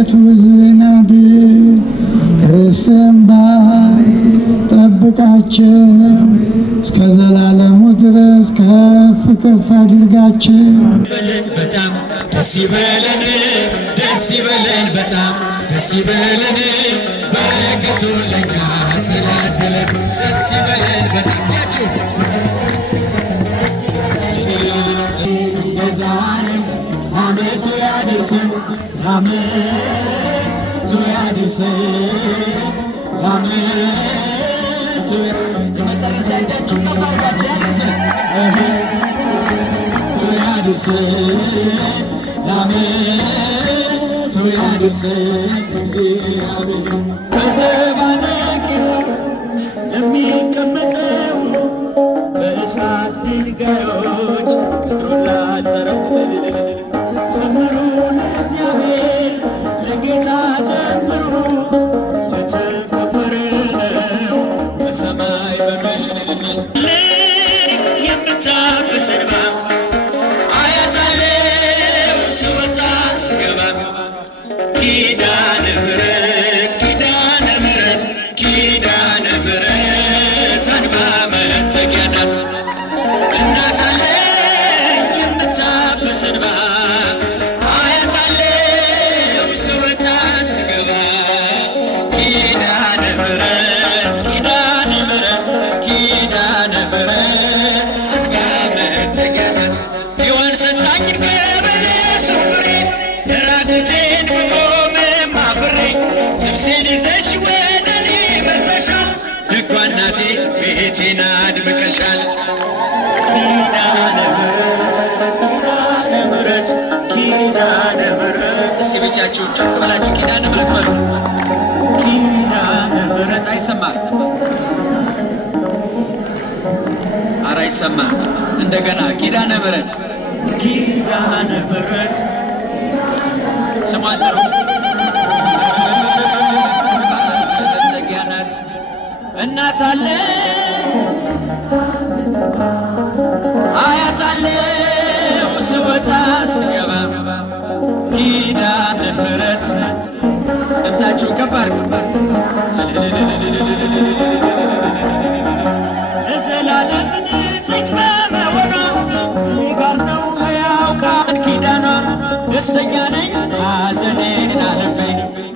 አቤቱ ዝናድ ርስም ጠብቃቸው እስከ ዘላለሙ ድረስ ከፍ ከፍ አድርጋቸው። በጣም ደስ ይበለን፣ ደስ ይበለን፣ በጣም ደስ ይበለን፣ በረከቱ ለኛ ስላደለን ደስ ይበለን በጣም ያችሁ እንደዛሬም አመቱ ያድርሰን፣ አመቱ ያድርሰን፣ አመቱ የመጨረሻ እጃችሁን ከፍ አድርጋችሁ ያድርሰን፣ ያድርሰን፣ አመቱ ያድርሰን። እግዚአብሔር በዘባነቂው ለሚቀመጠው በእሳት ድንጋዮች ቅጥሩን ላጠረው ዘምሩ ለእግዚአብሔር ለጌታ ዘምሩ፣ የተከበረ ነው በሰማይ በምድር የምታብስ እንባ አያታለው ስወጣ ስገባ ኪዳነ ምሕረት ኪዳነ ምሕረት ኪዳነ ምሕረት አንባ መጠጊያ ናት። እናት አለኝ የምታብስ እንባ አያታለው ስወጣ ስገባ ኪዳነ ምሕረት ኪዳነ ምሕረት ኪዳነ ምሕረት አንባ መጠጊያ ናት። ሔዋን ሰጣኝ ከበለሱ ፍሬ ራቁቴን ብቆምም አፍሬ ልብሴን ይዘሽ ወደ እኔ መጥተሻል፣ ደጓ እናቴ ቤቴን አድምቀሻል። ኪዳነ ምሕረት ኪዳነ ምሕረት ኪዳነ ምሕረት እስቲ ብቻችሁን ጮክ ብላችሁ ኪዳነ ምሕረት በሉ። ኪዳነ ምሕረት አይሰማም? ኧረ አይሰማም። እንደገና ኪዳነ ምሕረት ኪዳነ ምሕረት ስሟን ጥሩ መጠጊያ ናት። እናት አለ አያት አለው ስወጣ ስገባ ኪዳነ ምሕረት ድምፃችሁን ከፍ አድርጉ። ለዘላለም ንጽሕት በመሆኗ ከኔ ጋር ነው ሕያው ቃል ኪዳኗ። ደስተኛ ነኝ ሐዘኔን አልፌ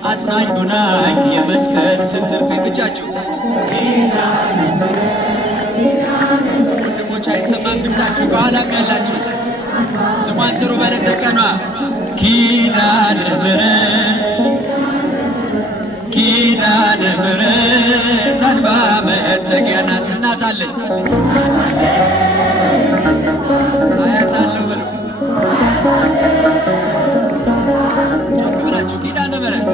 አጽናኝ ሆናኝ የመስቀል ስትርፌ። ብቻችሁ ወንድሞች አይሰማም ድምፃችሁ? ከኋላም ያላችሁ ስሟን ጥሩ ባለተቀኗ ኪዳነ ምሕረት ኪዳነ ምሕረት አንባ መጠጊያ ናት። እናት አለኝ አያት አለው በሉ ጮክ ብላችሁ ኪዳነ ምሕረት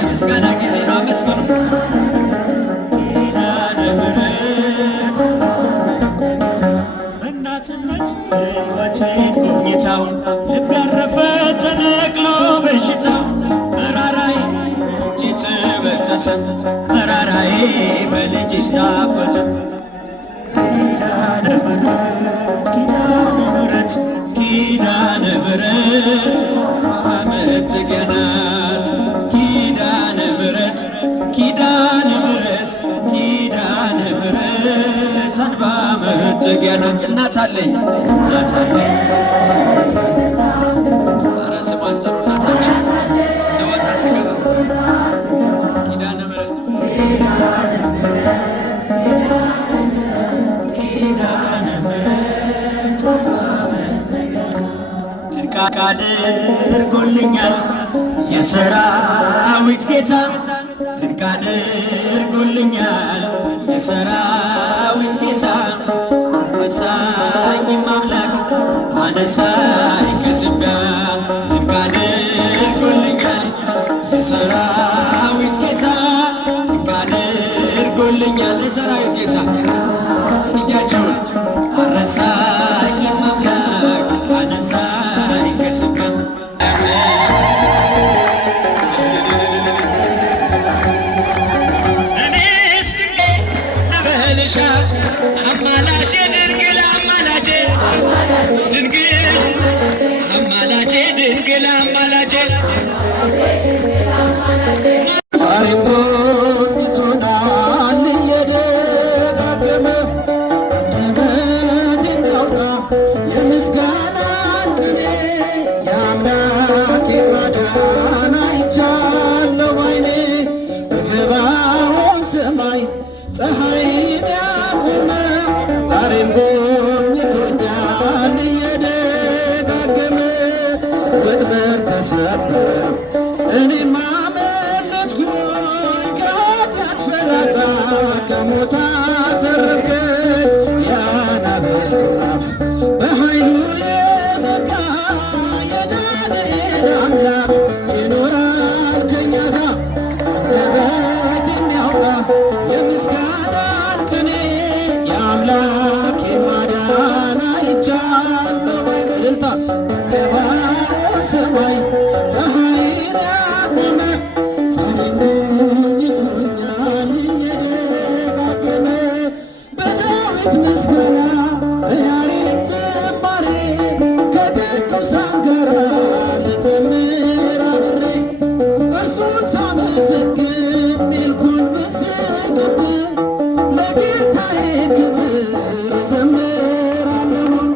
የምስጋና ጊዜ ነው። አመስግኑ። ኪዳነ ምሕረት እናትነት ሕይወቴን ጎብኝታው ልብ ያረፈ ተነቅሎ በሽታው መራራዬ እጅ ተበጠሰ መራራዬ በልጅሽ ታፈተ። ኪዳነ ምሕረት ኪዳነ ምሕረት ኪዳነ ምሕረት መጠጊያ ናት። ኪዳነ ምሕረት ኪዳነ ምሕረት ኪዳነ ምሕረት አንባ መጠጊያ ናት። እናት አለኝ እናት አለኝ ኧረ ስሟን ጥሩ እናታችን ስወጣ ስገባ ኪዳነ ምሕረት ኪዳነ ምሕረት ድንቅ አድርጎልኛል የሰራዊት ጌታ፣ ድንቅ አድርጎልኛል የሰራዊት ጌታ። ረሳኝም አምላክ አነሳኝ ከትቢያ፣ ድንቅ አድርጎልኛል የሰራዊት ጌታ፣ ድንቅ አድርጎልኛል የሰራዊት ጌታ። እስኪ እጃችሁን አረሳኝም አምላክ አነሳኝ ከትቢያ። እኔስ ድንግል ልበልሻ አማላጄ ድንግል አማላጄ ድንግል አማላጄ ድንግል አማላጄ እኔማ አመለጥኩኝ ከኃጢአት ፍላጻ ከሞት አተረፍከኝ። የአናብስቱን አፍ በኃይሉ የዘጋ የዳንኤል አምላክ ይኖራል ከእኛ ጋር። አንደበት የሚያወጣ የምስጋናን ቅኔ የአምላክ የማዳን አይቻለሁ በእልልታ ገባው ሰማይ ፀሐይን ያቆመ ዛሬም ጎብኝቶኛል እየደጋገመ በዳዊት ምስጋና በያሬድ ዝማሬ ከቅዱሳን ጋር ልዘምር አብሬ እርሱን ሳመሰግን ሜልኩን ብስቅብን ለጌታዬ ክብር እዘምራለሁኝ።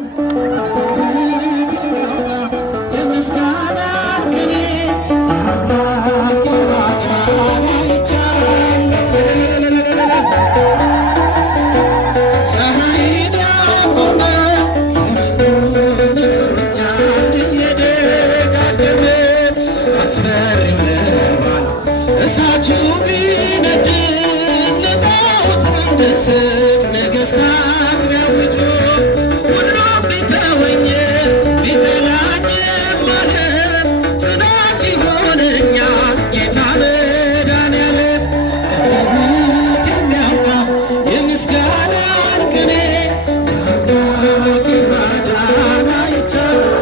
አንደበት የሚያወጣ የምስጋናን ቅኔ የአምላክ ማዳን አይቻለሁ። ፀሐይን ያቆመ ሰረገሎኛል እየደጋገመ አስፈሪው ነበልባል እሳቱ ቢነድም ለጣዖት እንድስቅ ነገሥታት ቢያውጁ ሁሉም ቢተወኝ ቢጠላኝም ዓለም ጽናት ይሆነኛል ጌታ መድኃኔዓለም። አንደበት የሚያወጣ የምስጋናን ቅኔ የአምላክ ማዳን አይቻለሁ።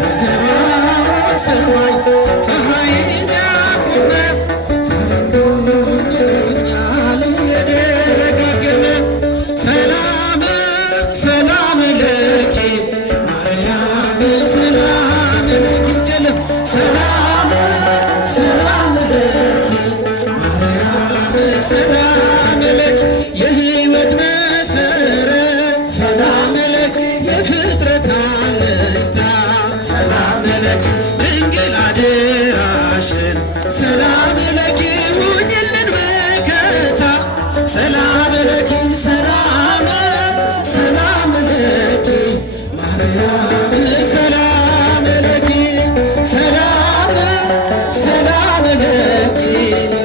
በገባዖን ሰማይ ፀሐይን ያቆመ ዛሬም ጎብኝቶኛል እየደጋገመ ሰላም ሰላም ለኪ ማርያም ሰላም ለኪ ጀለም ሰላም ሰላም ለኪ ማርያም ሰላም ለኪ የሕይወት መሰረት ሰላም ለኪ የፍጥረት አለኝታ ሰላም ለኪ ድንግል አደራሽን ሰላም ለኪ ሁኝልን መከታ ሰላም ለኪ ሰላም ሰላም ለኪ ማርያም ሰላም ለኪ ሰላም ሰላም ለኪ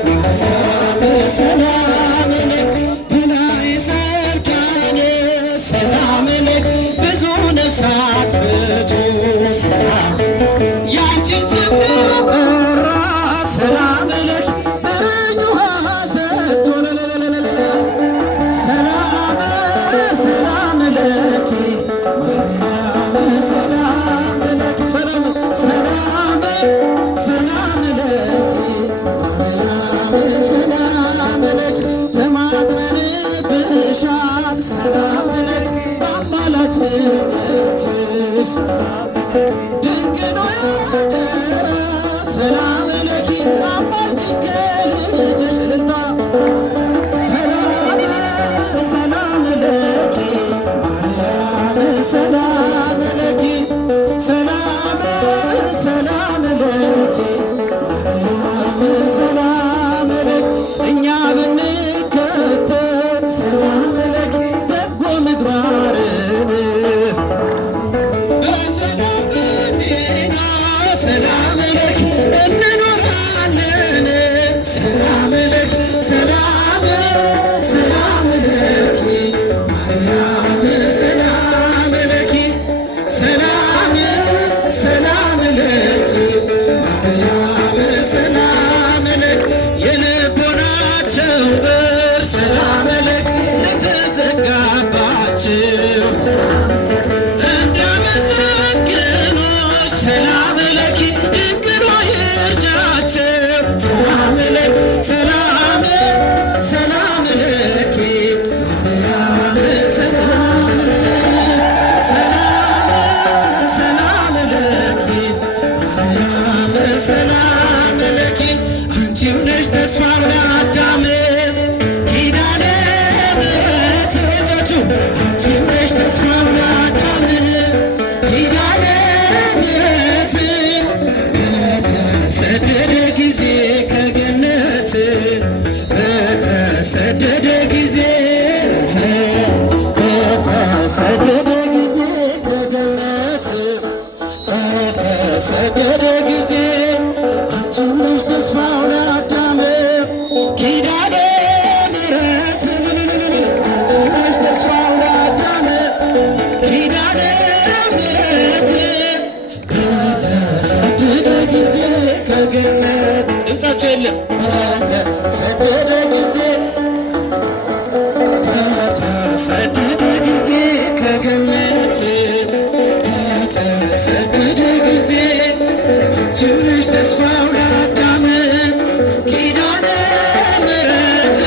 ማርያም ሰላም ለኪ በላይ ሰብዳነ ሰላም ለኪ ብዙ ነፍሳት ፍቱ ሰላም ያንቺን ስም ጠራ ሰላም ለኪ ተረኝ ውሃ ሰጥቶ ሰላም ሰላም ለኪ ማርያም ሰላም ለኪ ሰላም ሰላም ሰላም ለኪ ማርያም ሰላም ለኪ ተማጽነንብሻል ሰላም ለኪ በአማላጅነትሽ ድንግል ሆይ አደራ ሰላም ለኪ አማልጅኝ ከልጅሽ እልልታ ሰላም ሰላም ለኪ ማርያም ሰላም ለኪ ሰላም ሰላም ለኪ ማርያም ሰላም ለኪ እኛ ብንከተል ሰላም ለኪ በጎ ምግባርን በሰላም በጤና ሰላም ለኪ እንኖራለን ሰላም ለኪ ሰላም ሰላም ለኪ ማርያም ሰላም ለኪ ሰላም ሰላም ለኪ ማርያም ሰላም ለኪ የልቦናቸው በር ሰላም ለኪ ለተዘጋባቸው እንዳመሰግኖሽ ሰላም ለኪ ድንግል ሆይ እርጃቸው ሰላም ለኪ ሰላም ሰላም ለኪ ማርያም ሰላም ሰላም ለኪ ማርያም ሰላም ለኪ አንቺው ነሽ ተስፋው ለአዳም ኪዳነ ምሕረት እጆቹ አንቺው ነሽ ተስፋው ለአዳም ኪዳነ ምሕረት በተሰደደ ጊዜ ከገነት በተሰደደ ጊዜ በተሰደደ ጊዜ ከገነት በተሰደደ ጊዜ ከገነት ድምፃቸው የለም በተሰደደ ጊዜ በተሰደደ ጊዜ ከገነት በተሰደደ ጊዜ አንቺ ነሽ ተስፋው ለአዳም ኪዳነ ምሕረት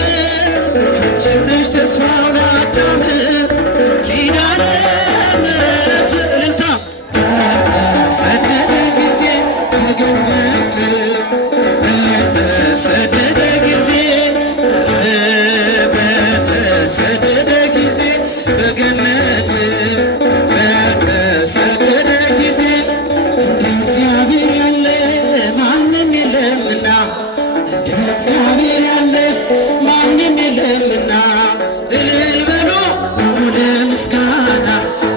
አንቺ ነሽ ተስፋው ለአዳም ኪዳነ ምሕረት እልልታ በተሰደደ ጊዜ ከገነት በተሰደደ ጊዜ በተሰደደ ጊዜ በገነት በተሰደደ ጊዜ እንደ እግዚአብሔር ያለ ማንም የለምና እንደ እግዚአብሔር ያለ ማንም የለምና እልል በሉ ቁሙ ለምስጋና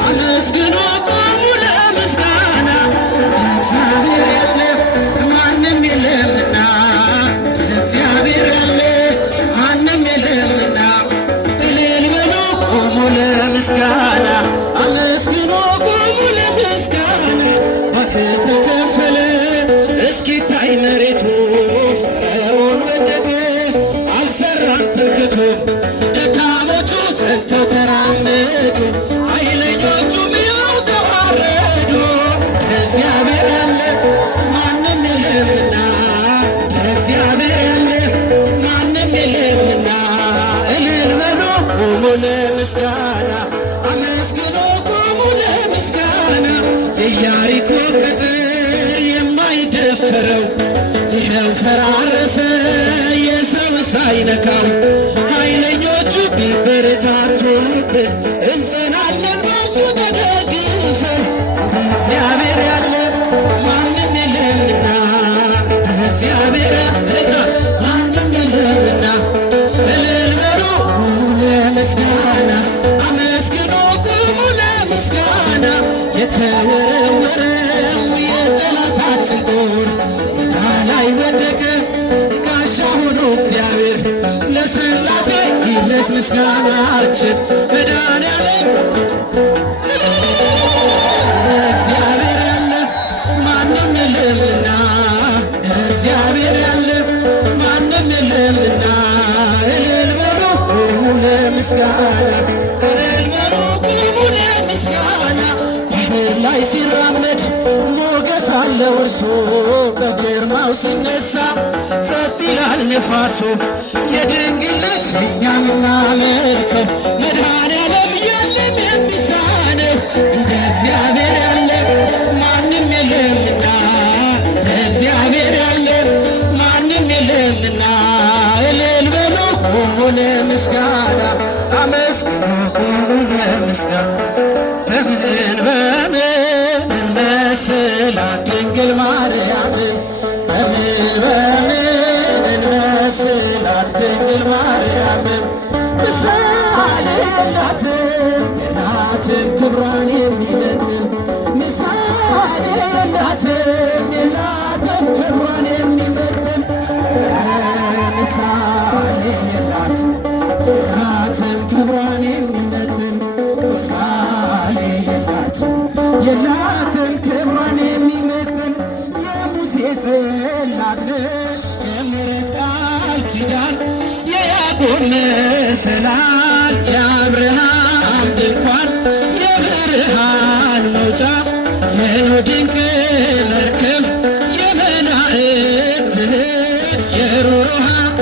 አመስግኑ ቁሙ ለምስጋና እንደ እግዚአብሔር ያለ ማንም የለምና እንደ እግዚአብሔር ያለ ማንም የለምና እልል በሉ ቁሙ ለምስጋና አመስግኑ ቁሙ ለምስጋና ባክህ ተከፈለ እስኪታይ መሬቱ ፈርዖን ወደቀ አልሰራም ትምክህቱ ደካሞቹ ጸንተው ተራመዱ ኃይለኞቹም ያው ተዋረዱ እግዚአብሔር ያለ ማንም የለምና እግዚአብሔር ያለ ማንም የለምና እልል በሉ ቁሙ ለምስጋና አመስግኑ ቁሙ ለምስጋና የኢያሪኮ ቅጥር የማይደፈረው ይኸው ፈራረሰ የሰው ሳይነካው ኃይለኞቹ ቢበረታቱብን እንጸናለን በእርሱ ተደግፈን እግዚአብሔር ያለ ማንም የለምና እግዚአብሔር ያለ ማንም የለምና እልል በሉ ቁሙ ለምስጋና አመስግኑ ቁሙ ለምስጋና የተወረወረው የጠላታችን ጦር ሜዳ ላይ ወደቀ ጋሻ ሆኖ እግዚአብሔር ለሥላሴ ይድረስ ምስጋናችን መድኃኔዓለም እግዚአብሔር ያለ ማንም የለምና እግዚአብሔር ያለ ማንም የለምና እልል በሉ ቁሙ ለምስጋና እልል በሉ ቁሙ ለምስጋና ባህር ላይ ሲራመድ ሞገስ አለው እርሱ በግርማው ሲነሳ ጸጥ ይላል ነፋሱ የድንግል ልጅ እኛም እናመልከው መድኃኔዓለም የለም የሚሳነው እንደ እግዚአብሔር ያለ ማንም የለምና እንደ እግዚአብሔር ያለ ማንም የለምና እልል በሉ ቁሙ ለምስጋና አመስግኑ ቁሙ ለምስጋና በምን እንመስላት ድንግል ማርያምን በምን እንመስላት ድንግል ማርያምን ምሳሌ የላትም ክብሯን የሚመጥን ምሳሌ የላትም ክብሯን የሚመጥን ምሳሌ የላትም ክብሯን የሚመጥን ምሳሌ የላትም ክብሯን የሚመጥን የሙሴ ጽላት ነሽ የምሕረት ቃል ኪዳን የያዕቆብ መሰላል የአብርሃም ድንኳን የብርሃን መውጫ የኖኅ ድንቅ መርከብ የመላእክት እህት የሩሩሃን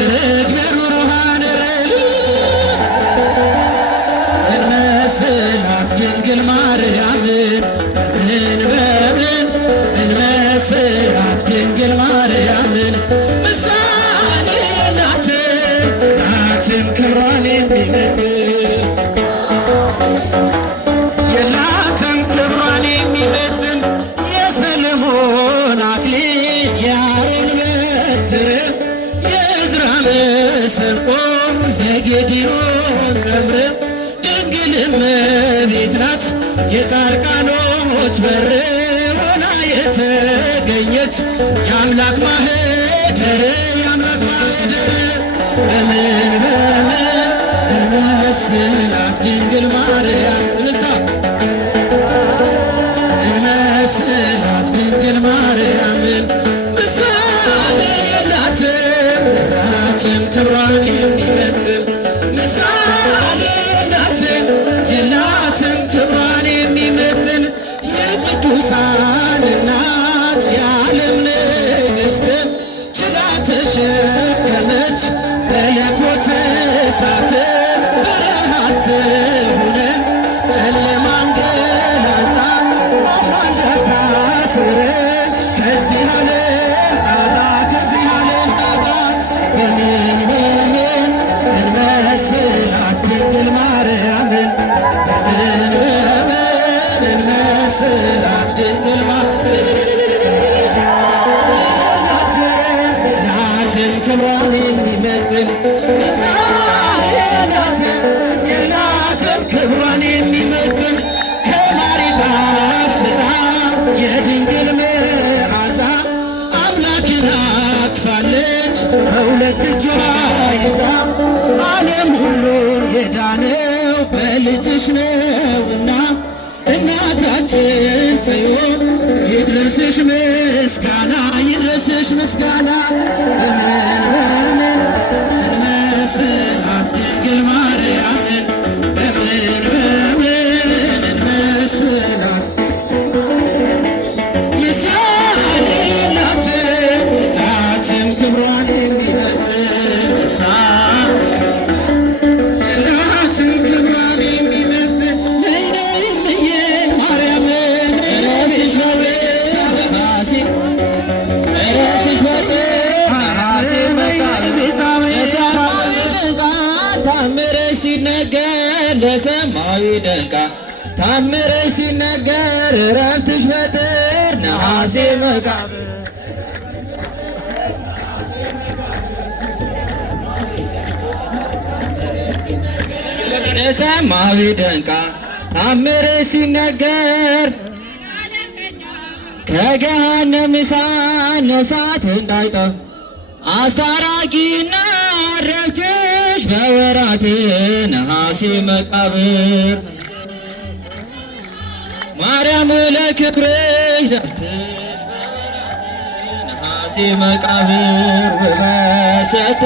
ርግብ የሩሩሃን እንመስላት ድንግል ማርያምን በምን እንመስላት ድንግል ማርያምን ምሳሌ የላትም ክብሯን የሚመጥን የላትም ክብሯን የሚመጥን የሰሎሞን አክሊል የአሮን በትር የዕዝራ መሰንቆ የጌዴዎን ጸምር ድንግል እመቤት ናት የጻድቃኖች በር ሆና የተገኘች የአምላክ ማህደር በምን እንመስላት ድንግል ማርያም እልልታ እንመስላት ድንግል ማርያምን የላትም ክብሯን የሚመጥን ምሳሌ የላትም የላትም ክብሯን የሚመጥን የቅዱሳን እናት የዓለም ንግሥት ችላ ተሸከመች መለኮት እሳት ብርሃን ትሁነን ጨለማን ገላልጣ እንዳታስምረን ከዚህ ዓለም ጣጣ ከዚህ ዓለም ጣጣ በምን እንመስላት ድንግል ማርያምን በምን እንመስላት ድንግል የላትም ክብሯን የሚመጥን ምሳሌ የላትም ክብሯን የሚመጥን ከማር ይጣፍጣል የድንግል መዓዛ አምላክን አቅፋለች በሁለት እጇ ይዛ ዓለም ሁሉ የዳነው በልጅሽ ነውና እናታችን ጽዮን ይድረስሽ ምስጋና ይድረስሽ ምስጋና በምን እንመስላት ድንግል ማርያምን በምን እንመስላት ምሳሌ የላትም ክብሯን የሚመጥን የላትም ክብሯን የሚመጥን እምዬ ማርያምን ታምረሽ ሲነገር ለሰማዊ ደንቃ ታምረሽ ሲነገር እረፍትሽ በጥር ነሐሴ መቃብር ለሰማዊ ደንቃ ታምረሽ ሲነገር ከገሃነመ እሳት ነፍሳት እንዳይጠፉ አስታራቂና እረፍትሽ በወራቴ ነሐሴ መቃብር ማርያም ለክብርሽ እረፍትሽ በወራቴ ነሐሴ መቃብር ውበት ሰጥቶ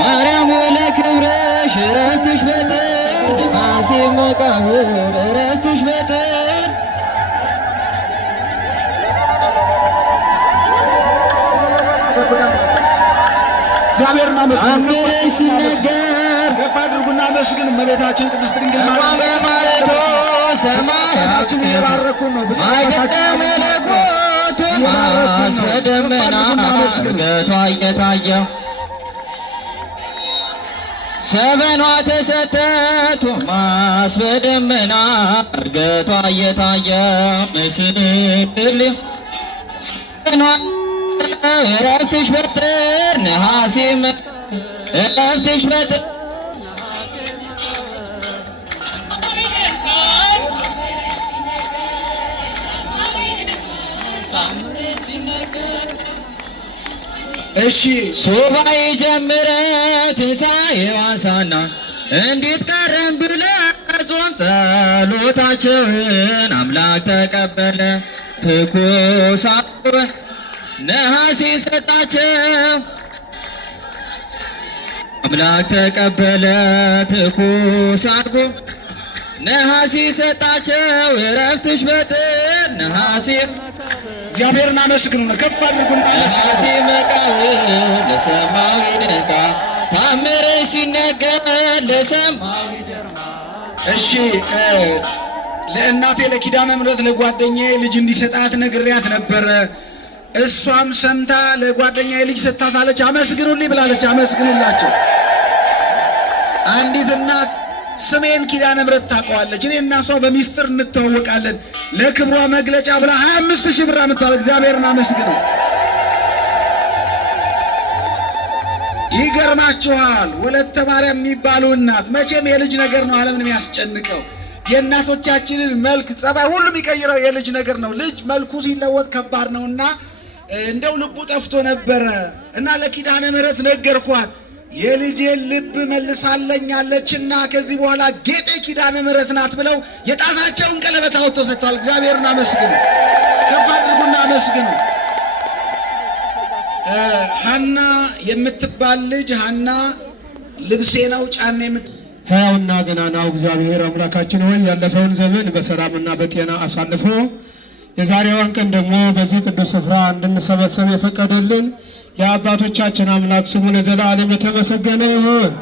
ማርያም ለክብርሽ እረፍትሽ በጥር ነሐሴ መቃብር እረፍትሽ በጥር እግዚአብሔርና መስገን ሲነገር ከፍ አድርጉና መስግን። እመቤታችን ቅድስት ድንግል ማርያም ሰማያችን እየባረኩን ነው። ማይገደ መለኮቱ በደመና እርገቷ እየታየ ሰበኗ ተሰጠ ቶማስ በደመና እርገቷ እየታየ ምስል ሰበኗ እረፍትሽ በጥር ነሐሴ እረፍትሽ በጥር እሺ ሱባኤ ጀምረ ትንሣኤዋን ሳና እንዴት ቀረም ብለ ጾም ጸሎታቸውን አምላክ ተቀበለ ትኩስ አበበ ነሐሴ ሰጣቸው አምላክ ተቀበለ ትኩስ አድርጎ ነሐሴ ሰጣቸው እረፍትሽ በጥር ነሐሴ እግዚአብሔርን አመስግኑ ነው። ከፍ አድርጉና ነሐሴ መቃብር ለሰማዊ ደንቃ ታምረሽ ሲነገር ለሰማዊ ደንቃ እሺ ለእናቴ ለኪዳነ ምሕረት ለጓደኛዬ ልጅ እንዲሰጣት ነግሬያት ነበረ። እሷም ሰምታ ለጓደኛዬ ልጅ ሰጥታታለች። አመስግኑልኝ ብላለች። አመስግኑላቸው። አንዲት እናት ስሜን ኪዳነ ምሕረት ታውቀዋለች። እኔ እና እሷ በሚስጥር እንተዋወቃለን። ለክብሯ መግለጫ ብላ 25,000 ብር አምጥታል። እግዚአብሔርን አመስግኑ። ይገርማችኋል። ወለተ ማርያም የሚባሉ እናት መቼም የልጅ ነገር ነው ዓለምን የሚያስጨንቀው። የእናቶቻችንን መልክ ጸባይ ሁሉ የሚቀይረው የልጅ ነገር ነው። ልጅ መልኩ ሲለወጥ ከባድ ነውና እንደው ልቡ ጠፍቶ ነበረ እና ለኪዳነ ምሕረት ነገርኳት። የልጄን ልብ መልሳለኛለችና ከዚህ በኋላ ጌጤ ኪዳነ ምሕረት ናት ብለው የጣታቸውን ቀለበት አውጥተው ሰጥተዋል። እግዚአብሔርን አመስግኑ። ከፍ አድርጉና አመስግኑ። ሐና የምትባል ልጅ ሐና ልብሴ ነው ጫኔ ሕያውና ገናናው እግዚአብሔር አምላካችን ሆይ ያለፈውን ዘመን በሰላምና በጤና አሳልፎ የዛሬዋን ቀን ደግሞ በዚህ ቅዱስ ስፍራ እንድንሰበሰብ የፈቀደልን የአባቶቻችን አምላክ ስሙ ለዘላለም የተመሰገነ ይሁን።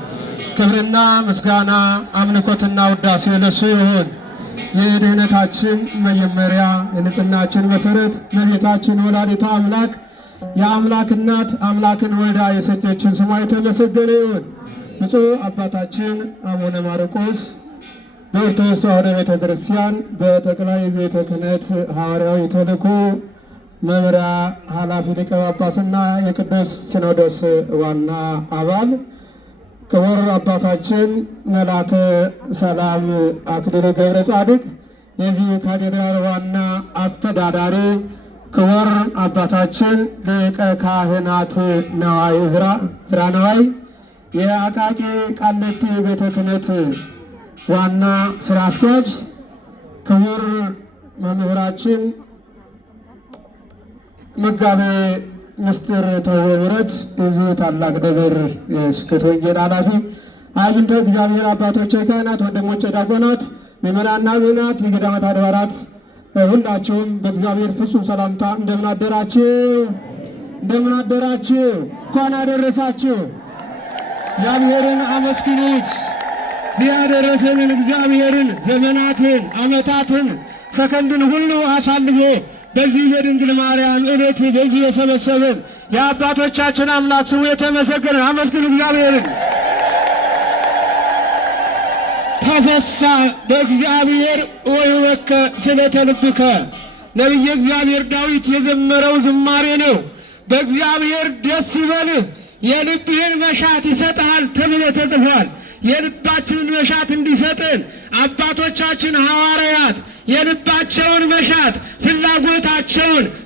ክብርና ምስጋና አምልኮትና ውዳሴ ለሱ ይሁን። የድህነታችን መጀመሪያ የንጽህናችን መሰረት እመቤታችን ወላዲተ አምላክ የአምላክ እናት አምላክን ወልዳ የሰጠችን ስሟ የተመሰገነ ይሁን። ብፁዕ አባታችን አቡነ ማርቆስ በኦርቶዶክስ ተዋሕዶ ቤተ ክርስቲያን በጠቅላይ ቤተ ክህነት ሐዋርያዊ ተልእኮ መምሪያ ኃላፊ ሊቀ ጳጳስና የቅዱስ ሲኖዶስ ዋና አባል ክቡር አባታችን መላከ ሰላም አክሊሉ ገብረ ጻድቅ የዚህ ካቴድራል ዋና አስተዳዳሪ፣ ክቡር አባታችን ሊቀ ካህናት ነዋይ ዕዝራ ነዋይ የአቃቂ ቃሊቲ ቤተ ክህነት ዋና ስራ አስኪያጅ፣ ክቡር መምህራችን መጋቤ ምስጢር ተወብረት የዚህ ታላቅ ደብር የስብከተ ወንጌል ኃላፊ፣ አዕይንተ እግዚአብሔር አባቶቼ ካህናት፣ ወንድሞቼ ዲያቆናት፣ ምዕመናንና ምዕመናት፣ የገዳማት አድባራት ሁላችሁም በእግዚአብሔር ፍጹም ሰላምታ እንደምን አደራችሁ? እንደምን አደራችሁ? እንኳን አደረሳችሁ። እግዚአብሔርን አመስግኑት። እዚህ ያደረሰንን እግዚአብሔርን ዘመናትን፣ ዓመታትን፣ ሰከንድን ሁሉ አሳልፎ በዚህ በድንግል ማርያም ዕለት በዚህ የሰበሰበን የአባቶቻችን አምላክ ስሙ የተመሰገነ። አመስግኑ እግዚአብሔርን። ተፈሳ በእግዚአብሔር ወይወከ ስለተ ልብከ ነቢየ እግዚአብሔር ዳዊት የዘመረው ዝማሬ ነው። በእግዚአብሔር ደስ ይበልህ የልብህን መሻት ይሰጥሃል ተብሎ ተጽፏል። የልባችንን መሻት እንዲሰጥን አባቶቻችን ሐዋርያት የልባቸውን መሻት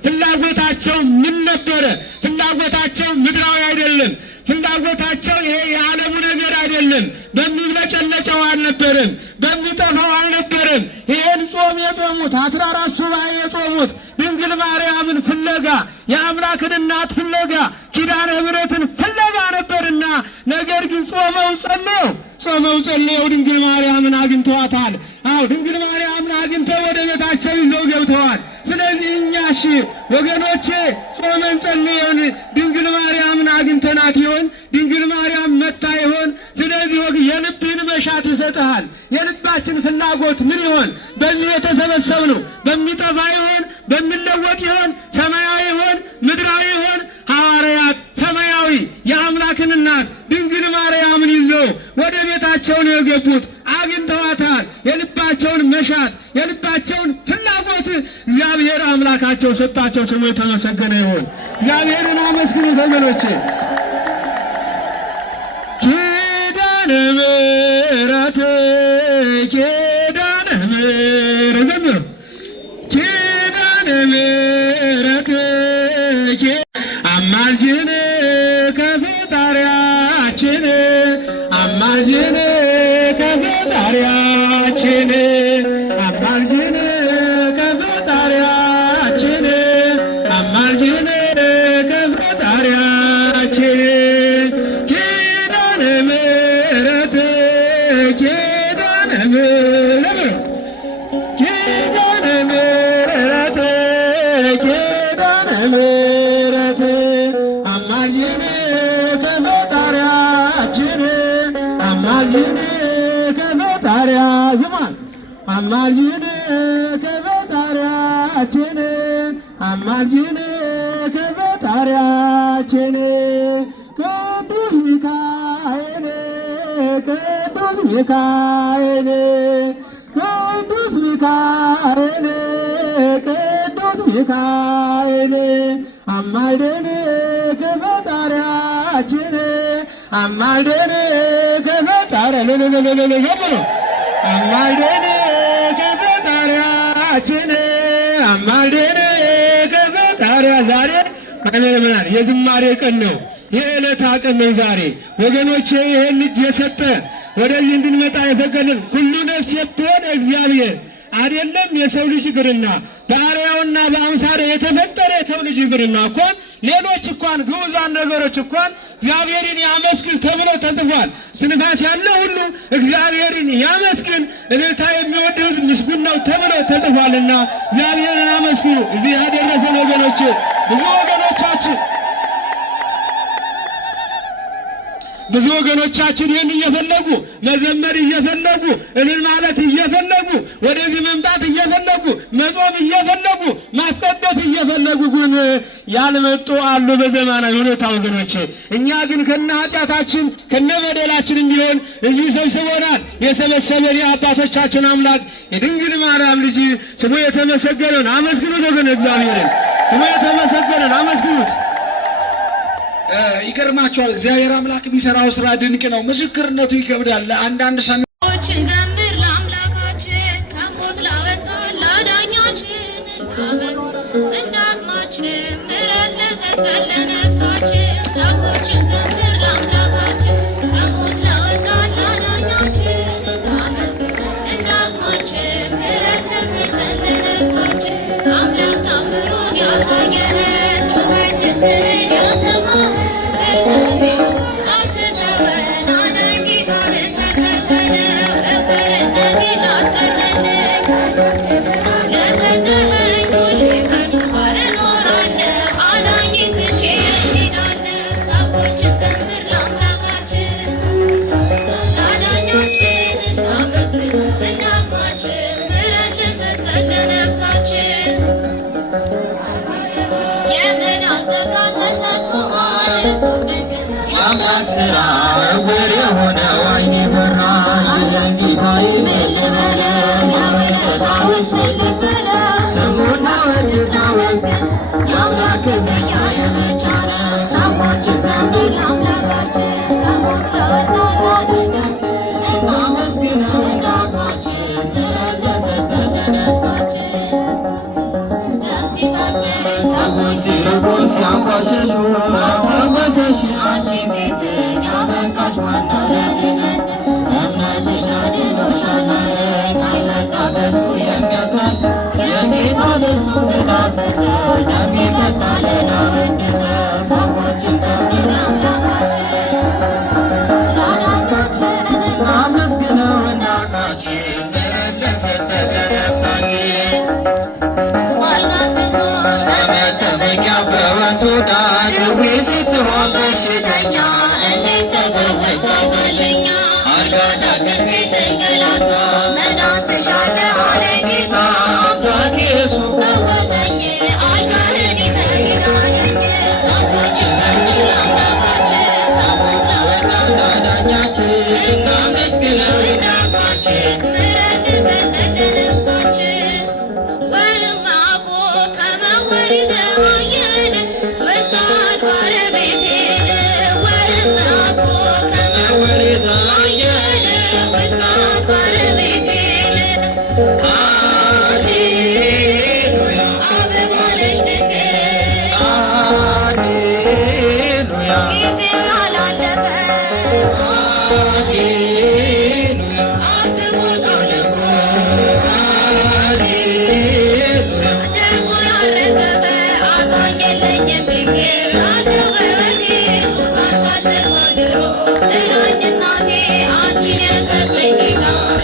ፍላጎታቸው ምን ነበረ? ፍላጎታቸው ምድራዊ አይደለም። ፍላጎታቸው ይሄ የዓለሙ ነገር አይደለም። በሚብለጨለጨው አልነበረም፣ በሚጠፋው አልነበረም። ይሄን ጾም የጾሙት 14 ሱባኤ የጾሙት ድንግል ማርያምን ፍለጋ የአምላክን እናት ፍለጋ ኪዳነ ምሕረትን ፍለጋ ነበርና፣ ነገር ግን ጾመው ጸልየው ድንግል ማርያምን አግኝተዋታል። አዎ ድንግል ማርያምን አግኝተው ወደ ቤታቸው ይዘው ገብተዋል። ስለዚህ እኛሽ ወገኖቼ ጾመን ጸልየን ድንግል ማርያምን አግኝተናት ይሆን? ድንግል ማርያም መታ ይሆን? ስለዚህ የልብን መሻት ይሰጥሃል። የልባችን ፍላጎት ምን ይሆን? በዚህ የተሰበሰብነው በሚጠፋ ይሆን? በሚለወጥ ይሆን? ሰማያዊ ይሆን? ምድራዊ ይሆን? ሐዋርያት ሰማያዊ የአምላክን እናት ድንግል ማርያምን ይዘው ወደ ቤታቸው ነው የገቡት። አግኝተዋታል። የልባቸውን መሻት የልባቸውን ፍላጎት እግዚአብሔር አምላካቸው ሰጣቸው። ስሙ የተመሰገነ ይሁን። እግዚአብሔርን አመስግኑ ወገኖቼ። ኪዳነ ምሕረት ኪዳነ ምሕረት ዘምሩ። ኪዳነ ምሕረት አማልጅን ከፈጣሪያችን አማልጅን ከፈጣሪያችን አማልጅን ከፈጣሪያችን አማልጅን ከፈጣሪያችን ኪዳነ ምሕረት ኪዳነ ምሕረት ኪዳነ ምሕረት ኪዳነ ምሕረት አማልጅን ከፈጣሪያችን አማልጅን ከፈጣሪያ ዝማን አማልጅን ከፈጣሪያችን አማልጅን ከፈጣሪያችን ቅዱስ ሚካኤል ቅዱስ ሚካኤል ቅዱስ ሚካኤል ቅዱስ ሚካኤል አማልደን ከፈጣሪያችን አማልደን ከፈጣሪያ አማልደን ከፈጣሪያችን አማልደን ከፈጣሪያ። ዛሬ ምናል የዝማሬ ቀን ነው። የዕለታ ቀን ነው ዛሬ ወገኖቼ። ይህን ልጅ የሰጠ ወደዚህ እንድንመጣ የፈቀደልን ሁሉ ነፍስ የሆነ እግዚአብሔር አይደለም የሰው ልጅ ይቅርና በአርአያውና በአምሳሌ የተፈጠረ የሰው ልጅ ይቅርና እንኳን ሌሎች እንኳን ግዑዛን ነገሮች እንኳን እግዚአብሔርን ያመስግን ተብሎ ተጽፏል። ስንፋስ ያለ ሁሉ እግዚአብሔርን ያመስግን፣ እልልታ የሚወድ ሕዝብ ምስጉን ነው ተብሎ ተጽፏልና እግዚአብሔርን አመስግኑ። እዚህ ያደረሰን ወገኖች ብዙ ወገኖቻችን ይህን እየፈለጉ መዘመር እየፈለጉ እልል ማለት እየፈለጉ ወደዚህ መምጣት እየፈለጉ መጾም እየፈለጉ ማስቀደስ እየፈለጉ ግን ያልመጡ አሉ በዘመናዊ ሁኔታ ወገኖች። እኛ ግን ከነ ኃጢአታችን ከነ በደላችን ቢሆን እዚህ ሰብስቦናል። የሰበሰበን የአባቶቻችን አምላክ የድንግል ማርያም ልጅ ስሙ የተመሰገነን አመስግኑት ወገን፣ እግዚአብሔርን ስሙ የተመሰገነን አመስግኑት። ይገርማቸዋል። እግዚአብሔር አምላክ የሚሰራው ስራ ድንቅ ነው። ምስክርነቱ ይከብዳል። ለአንዳንድ ሰዎችን ዘምር ለአምላካችን ከሞት ላወጣን ላዳኛችን እንደ አቅማችን ምሕረት ለሰጠን ለነፍሳችን። ሰዎችን ዘምር ለአምላካችን ከሞት ላወጣን ላዳኛችን እንደ አቅማችን ምሕረት ለሰጠን ለነፍሳችን። አምላክ ታምሩን ያሳየን ጩኸት ድምፅህን ያሰማ በተሜውስ አትተወን አዳኝ ጌታን ተከተለ በበረከት ላስቀረልኝ ለሰጠኸኝ ሁሌ ከእርሱ ጋር እኖራለሁ አዳኝን ትቼ እሄዳለሁ። ሰዎችን ዘምር ለአምላካችን ለአዳኛችን እናመስግን እንደ አቅማችን ምሕረት ለሰጠን ለነፍሳችን። የመዳን ጸጋ ተሰጥቶሃል እጹብ ድንቅ የአምላክ ሥራ እውር የሆነው ዓይን በራ አለን ጌታዬ ምን ልበለው ለውለታውስ ምን ልበለው ስሙና ወድስ አመስግን የአምላክ ክፍያ የብቻ ነው። ሰዎችን ዘምር ለአምላካችን ከሞት ላወጣን ላዳኛችን እናመስግነው እንደ አቅማችን ምሕረት ለሰጠን ለነፍሳችን። ደም ሲፈስስ ሰዎች ሲርቁ ሲያንቋሽሹ ፈወሰሽ አንቺ ሴት ያበቃሽ ማነው ለድነት እምነትሽ አድኖሻል አለኝ አይመጣ ከእርሱ የሚያዝናል የጌታ ልብሱን ዳሰሰ ደም የቀባ ሌላ ወደሰ። ሰዎችን ዘምር ለአምላካችን ላዳኛችን እናመስግነው እንደ አቅማችን ምሕረት ለሰጠን ለነፍሳችን። አልጋ ስትሆን በመጠመቂያ በወንዙ ዳር ደዌ ስትሆን በሽተኛ እንዴት ተፈወስ ታውቃለኛ አልጋ ታቅፌ ስንገላታ መዳን ትሻለህ አለኝ ጌታ አምላኬ እሱ ፈወሰኝ አልጋህን ይዘህ ሂድ አለኝ። ሰዎችን ዘምር ለአምላካችን ከሞት ላወጣን ላዳኛችን እናመስግነው እንደ አቅማችን ምሕረት ለሰጠን ለነፍሳችን። ወእምአኮ ከመ ወሪተ ኃያል ውስተ አድባረ ቤቴል ወእምአኮ ከመ ወሪተ ኃያል ውስተ አድባረ ቤቴል ሃሌሉያ አበባ ነሽ ድንግል ሃሌሉያ ጊዜው ያላለፈ ሃሌሉያ አብቦ ጠውልጎ ሃሌሉያ ደርቆ ያልረገፈ አዛኝ የለኝም ድንግል ሳለሁ በሕይወቴ ጾታ ሳልጠግበው ድሮ ጥላኝ እናቴ አንቺን የሰጠኝ ጌታ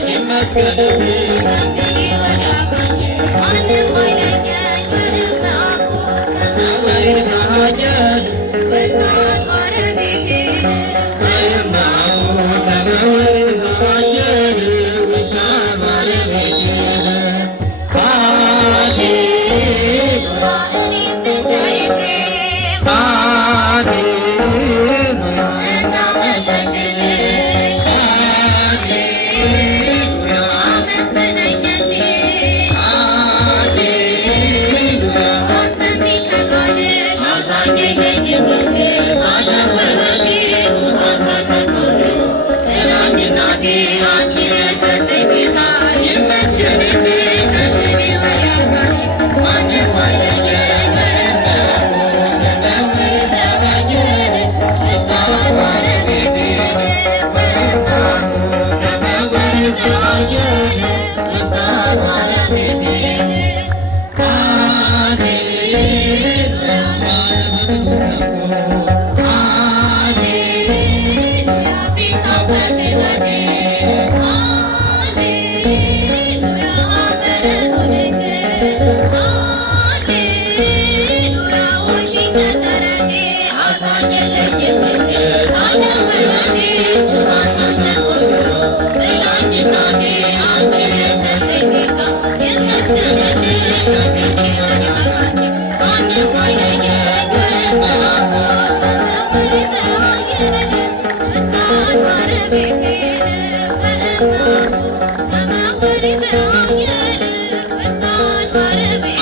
ይመስገንልኝ ከእንግዲህ ወዲያ ካንቺ ማንም አይለየኝ። ወእምአኮ ከመ ወሪተ ኃያል ውስተ አድባረ ቤቴል ወእምአኮ ከመ ወሪተ ኃያል ውስተ አድባረ ቤቴል ሃሌሉያ እኔም እንደ ኤፍሬም ሃሌሉያ እናመሰግንሽ ሃሌሉያ አመስግነኝ የሚል ሃሌሉያ አሰሚኝ ከቃልሽ አዛኝ የለኝም ድንግል ሳለሁ በሕይወቴ ጡቷን ሳልጠግበው ድሮ ጥላኝ እናቴ አንቺን የሰጠኝ ጌታ ይመስገንልኝ ከእንግዲህ ወዲያ ካንቺ ማንም አይለየኝ። ወእምአኮ ከመ ወሪተ ኃያል ውስተ አድባረ ቤቴል ወእምአኮ ከመ ወሪተ ኃያል ውስተ አድባረ ቤቴል ሃሌሉያ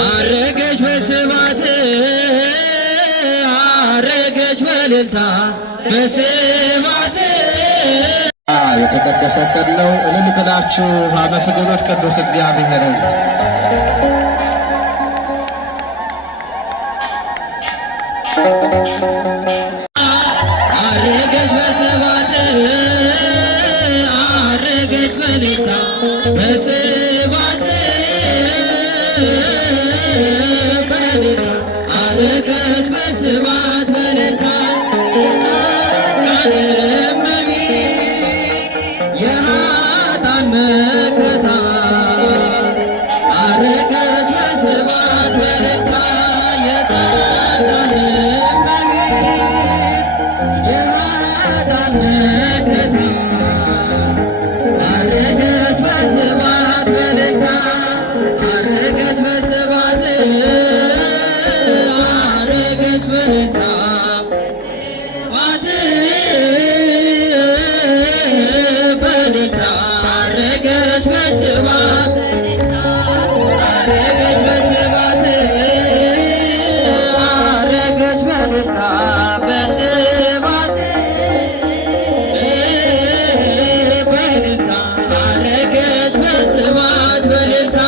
አረገች በስብሐት አረገች በእልልታ በስብሐት። የተቀደሰ ቀን ነው። እልል ብላችሁ አመስግኑት ቅዱስ እግዚአብሔርን። አረገች በስብሐት አረገች በእልልታ በስብሐት በእልልታ አረገች በስብሐት በእልልታ የኃጥአን መከታ አረገች በስብሐት በእልልታ የኃጥአን አረገች በስብሐት በእልልታ አረገች በስብሐት አረገች በእልልታ በእልልታ አረገች በስብሐት አረገች በስብሐት አረገች በእልልታ በስብሐት በእልልታ አረገች በስብሐት በእልልታ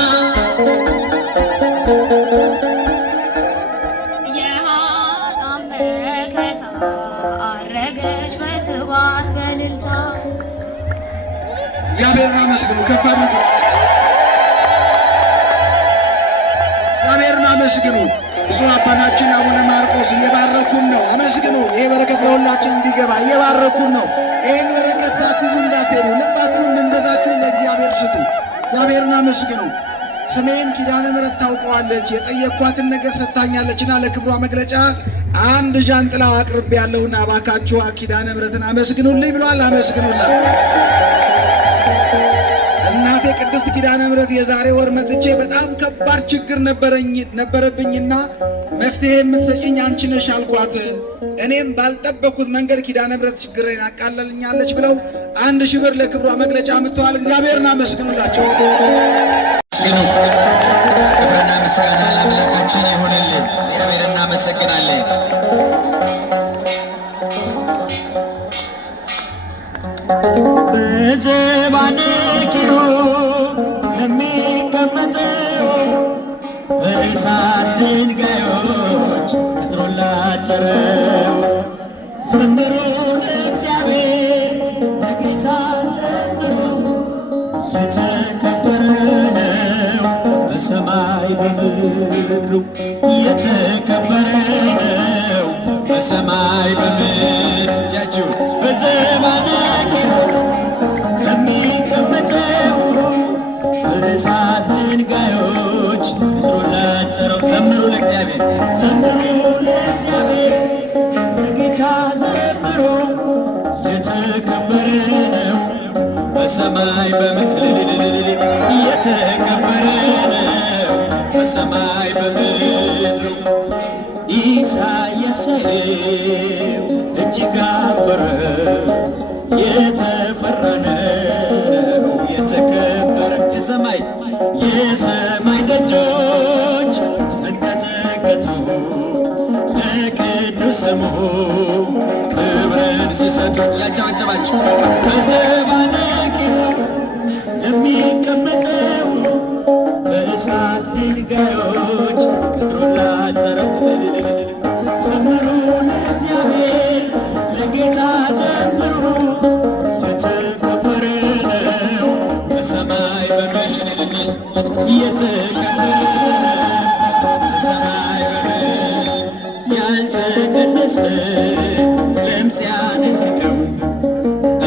የኃጥአን መከታ አረገች በስብሐት በእልልታ። እግዚአብሔርን አመስግኑ። ከፍ አድርጉ። እግዚአብሔርን አመስግኑ። ብፁዕ አባታችን አቡነ ማርቆስ እየባረኩን ነው። አመስግኑ። ይሄ በረከት ለሁላችን እንዲገባ እየባረኩን ነው። ይህን በረከት ሳትይዙ እንዳትሄዱ። ልባችሁን መንፈሳችሁን ለእግዚአብሔር ስጡ። እግዚአብሔርን አመስግኑ። ስሜን ኪዳነ ምሕረት ታውቀዋለች፣ የጠየቅኳትን ነገር ሰጥታኛለችና ለክብሯ መግለጫ አንድ ዣንጥላ አቅርቤ ያለሁና እባካችሁ ኪዳነ ምሕረትን አመስግኑልኝ ብሏል። አመስግኑላት። እናቴ ቅድስት ኪዳነ ምሕረት የዛሬ ወር መጥቼ በጣም ከባድ ችግር ነበረብኝና መፍትሄ የምትሰጪኝ አንቺ ነሽ አልኳት። እኔም ባልጠበቅኩት መንገድ ኪዳነ ምሕረት ችግሬን አቃለልኛለች ብለው 1000 ብር ለክብሯ መግለጫ አምጥተዋል። እግዚአብሔርን አመስግኑላቸው። ክብርና ምስጋና ለአምላካችን ይሁንልን። እግዚአብሔር እናመሰግናለን። በዘባነኪሮ ለሚቀመጠው በእሳት ድንጋዮች ቅጥሩን ላጠረው ዘምሩ ለእግዚአብሔር ለጌታ ዘምሩ። የተከበረ ነው በሰማይ በምድሩ የተከበረ ነው በሰማይ በምድር እጃችሁ በዘባነኪሮ ለሚቀመጠው በእሳት ድንጋዮች ቅጥሩን ላጠረው ዘምሩ ለእግዚአብሔር ዘምሩ ለእግዚአብሔር ለጌታ ዘምሩ። የተከበረ ነው በሰማይ በምድር የተከበረ ነው በሰማይ በምድሩ። ኢሳያስው እጅግ አፈረ፣ የተፈራ ነው የተከበረ። የሰማይ ደጆች ተንቀጠቀጡ ለቅዱስ ስሙ ክብርን ሲሰጡ። ያጨበጨባችሁ በዘባነኪሮ ለሚቀመጠው በእሳት ድንጋዮች ቅጥሩን ላጠረው ዘምሩ ለእግዚአብሔር ለጌታ ዘምሩ። የተከበረ ነው በሰማይ በምድር የተከበረ ነው በሰማይ በምድር ያልተቀደሰ ሲያነግደው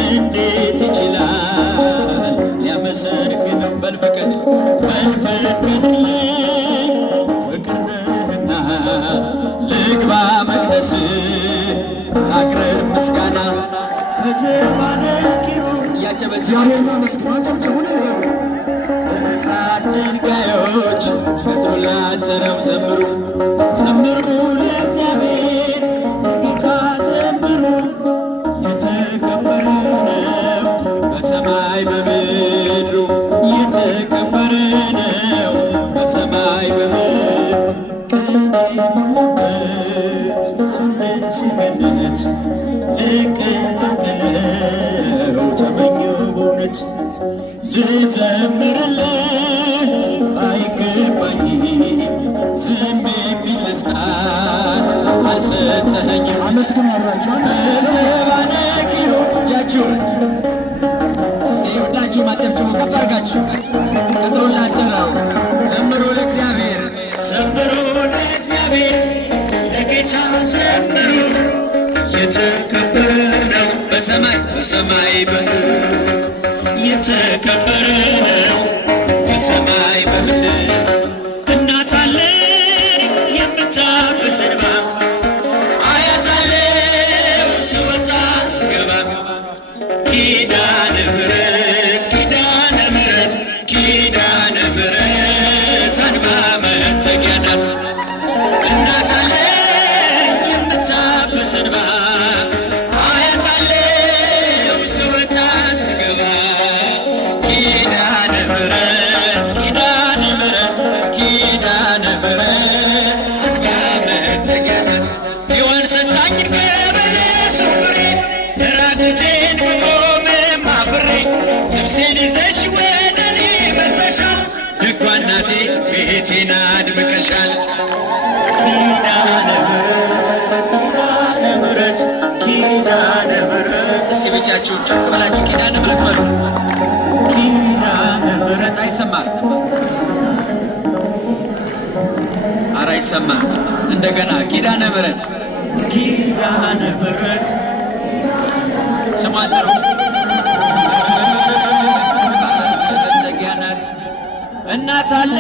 እንዴት ይችላል ሊያመሰግነው? በልፍቅድ ፍቅር ነህና ልግባ መቅደስ አቅርብ ምስጋና በዙፋነ ኪሩብ እግዚአብሔርን አመስግኑ፣ አጨብጭቡ፣ ንገሩ። እሳት ድንጋዮች ቀጥሮ ላጠረው ዘምሩ ዘምሩ ለእግዚአብሔር ለጌታ ዘምሩ። የተከበረ ነው በሰማይ በምድሩ የተከበረ ነው በሰማይ በምድሩ ቅኔ ሞላበት አንድን ሲገነት ልቀላቀለው ተመኘው በእውነት ልዘምርልህ አይገባኝ ዝም የሚል ልሳን አልሰጠኸኝም። አመስግኑ አብራችኋል። በዙፋነ ኪሩብ እጃችሁን እስቲ ሁላችሁ ማጨብጭቡ ከፍ አድርጋችሁ ቀጥሎ ላደረው ዘምሩ ለእግዚአብሔር ዘምሩ ለእግዚአብሔር ለጌታ ዘምሩ የተከበረ ነው በሰማይ በሰማይ በምድር የተከበረ ነው በሰማይ በምድር እናት አለኝ የምታብስ እንባ አያት አለው ስወጣ ስገባ ኪዳነ ምሕረት ኪዳነ ምሕረት ኪዳነ ምሕረት አንባ መጠጊያ ናት እናት አለኝ የምታብስ እንባ አያት አለው ስወጣ ስገባ ኪዳነ ምሕረት ኪዳነ ምሕረት ኪዳነ ምሕረት አንባ መጠጊያ ናት ሔዋን ሰጣኝ ከበለሱ ፍሬ ራቁቴን ብቆምም አፍሬ ልብሴን ይዘሽ ወደ እኔ መጥተሻል ደጓ እናቴ ቤቴን አድምቀሻል ኪዳነ ምሕረት ኪዳነ ምሕረት ኪዳነ ምሕረት እስቲ ብቻችሁን ጮክ ብላችሁ ኪዳነ ምሕረት በሉ ኪዳነ ምሕረት አይሰማም ኧረ አይሰማም እንደገና ኪዳነ ምሕረት ኪዳነ ምሕረት ስሟን ጥሩ መጠጊያ ናት እናት አለ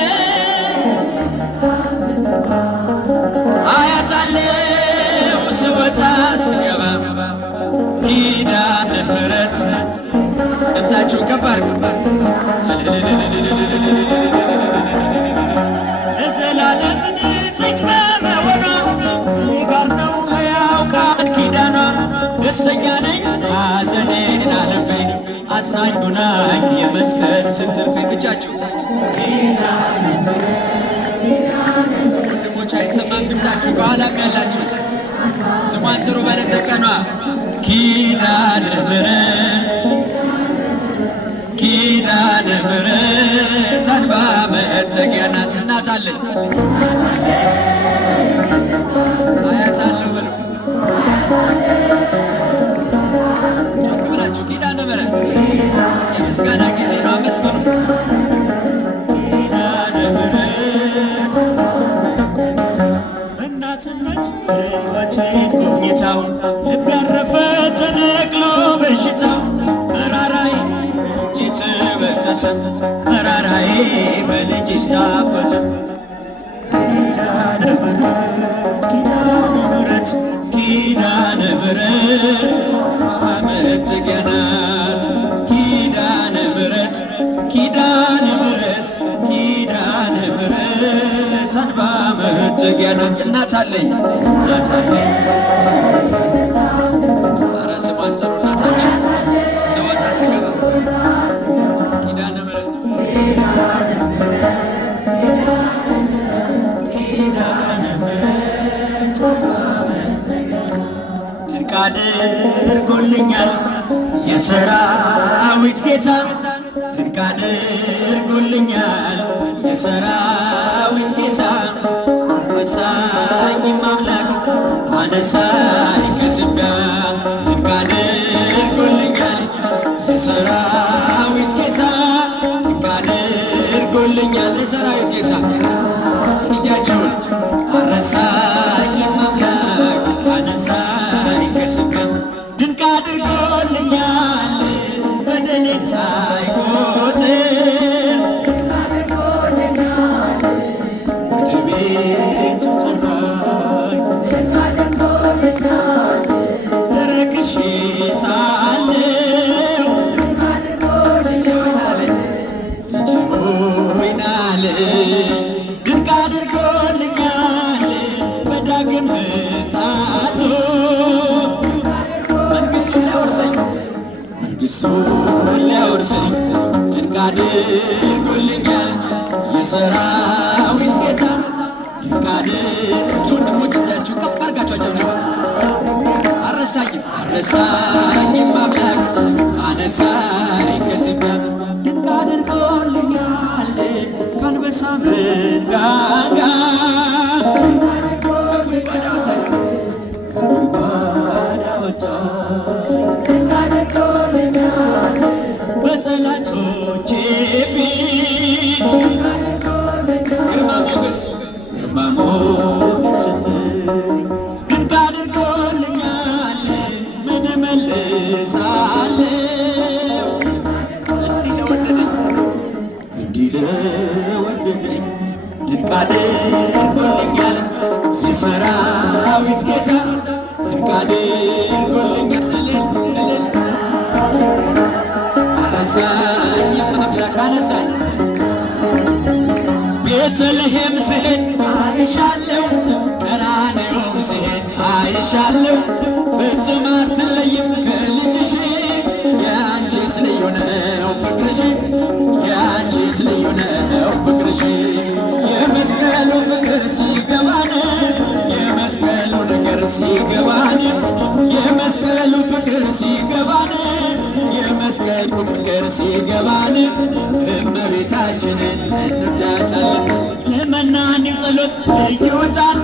አያት አለው ስወጣ ስገባ ኪዳነ ምሕረት ድምፃችሁ ከፍ አድርጉ ለዘላለም ንጽሕት በመሆኗ ከእኔ ጋር ነው ሕያው ቃል ኪዳኗ ደስተኛ ነኝ ሐዘኔን አልፌ አጽናኝ ሆናኝ የመስቀል ስር ትርፌ ብቻችሁ ወንድሞች አይሰማም ድምፃችሁ ከኋላም ያላችሁ ስሟን ጥሩ በለተቀኗ ኪዳነ ምሕረት ኪዳነ ምሕረት አንባ መጠጊያ ናት እናት አለኝ አያት አለው በሉ ጮክ ብላችሁ ኪዳነ ምሕረት የምስጋና ጊዜ ነው አመስግኑ ኪዳነ ምሕረት እናትነት ሕይወቴን ጎብኝታው ልብ ያረፈ ተነቅሎ በሽታው መራራዬ እጅ ተበጠሰ መራራዬ በልጅሽ ታፈተ ኪዳነ ምሕረት ኪዳነ ምሕረት ኪዳነ ምሕረት መጠጊያ ናት ኪዳነ ምሕረት ኪዳነ ምሕረት ኪዳነ ምሕረት አንባ መጠጊያ ናት እናት አለኝ እናት አለኝ ኧረ ስሟን ጥሩ እናታችን ስወጣ ስገባ ኪዳነ ምሕረት ኪዳነ ምሕረት ድንቅ አድርጎልኛል የሰራዊት ጌታ ድንቅ አድርጎልኛል የሰራዊት ጌታ አነሳኝም አምላክ አነሳኝ ከትቢያ ድንቅ አድርጎልኛል የሰራዊት ጌታ ድንቅ አድርጎልኛል የሰራዊት ጌታ እስኪ እጃችሁን አረሳኝም አምላክ አነሳኝ እሱን ሊያወርሰኝ ድንቅ አድርጎልኛል የሰራዊት ጌታ ድንቅ እስኪ ወንድሞች እጃችሁ ከፍ አድርጋችሁ አጨብጭቡ። አረሳኝም አምላክ አነሳኝ ከትቢያ ድንቅ አድርጎልኛል ከአንበሳ መንጋጋ ከጉድጓድ አወጣኝ በጠላቶቼ ፊት ግርማ ሞገስ ሰጠኝ ድንቅ አድርጎልኛል ምን እመልሳለሁ እንዲህ ለወደደኝ ድንቅ አድርጎልኛል የሰራዊት ጌታ ድንቅ አድርጎልኛል አነሳኝም አምላክ አነሳኝ ቤተልሔም ስሄድ አይሻለሁ ቀራንዮም ስሄድ አይሻለሁ ፍጹም አትለይም ከልጅሽ የአንቺስ ልዩ ነው ፍቅርሽ የአንቺስ ልዩ ነው ፍቅርሽ የመስቀሉ ፍቅር ሲገባን የመስቀሉ ነገር ሲገባን የመስቀሉ ፍቅር ሲገባን የመስቀሉ ፍቅር ሲገባን እመቤታችንን እንወዳታለን። ለመናኒው ጸሎት ልዩ ዕጣን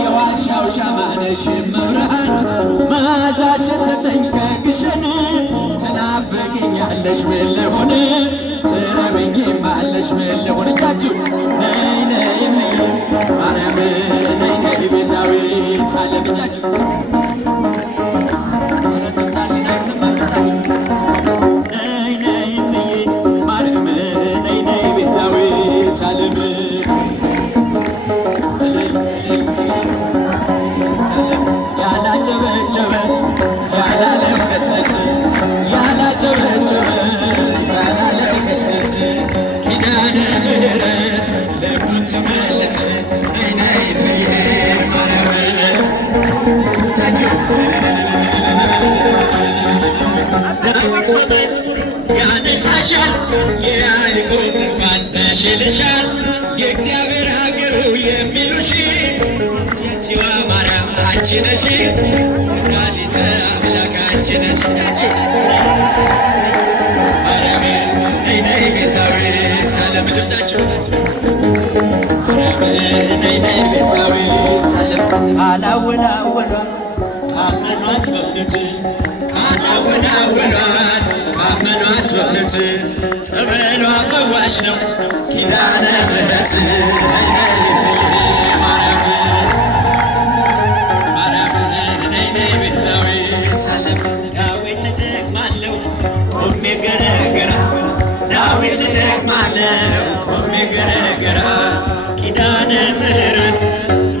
የዋሻው ሻማነሽ መብርሃን መዓዛሽ ሸተተኝ ከግሸን ትናፍቅኛለሽ ምን ልሁን ትረበኝማለሽ ምን ልሁን እጃችሁ ነይ ነይ ማርያም ነይ ነይ ቤዛዊት ዓለም እጃችሁ ያላጨበጨበ ያላለቀሰስ ያላጨበጨበ ያላለቀሰስ ኪዳነ ምሕረት ልቡን ትመልስ ነይ ነይ ነይ ማርያም ዳዊት በመዝሙሩ ያነሳሻል የያዕቆብ ድንኳን ተሽልሻል የእግዚአብሔር ሀገሩ የሚሉሽ የጽዋ ማርያም አንቺ ነሽ ወላዲተ አምላክ አንቺ ነሽ እጃችሁ ማርያም ነይ ነይ ቤዛዊት ዓለም ድምፃችሁ ማርያም ነይ ነይ ቤዛዊት ዓለም ካላወላወሏት ካመኗት በእውነት ካላወላወሏት ካመኗት በእውነት ጸበሏ ፈዋሽ ነው ኪዳነ ምሕረት ነይ ነይ ማርያም ዳዊት ደግማለው ቆሜ ገረገራ ዳዊት ደግማለው ቆሜ ገረገራ ኪዳነ ምሕረት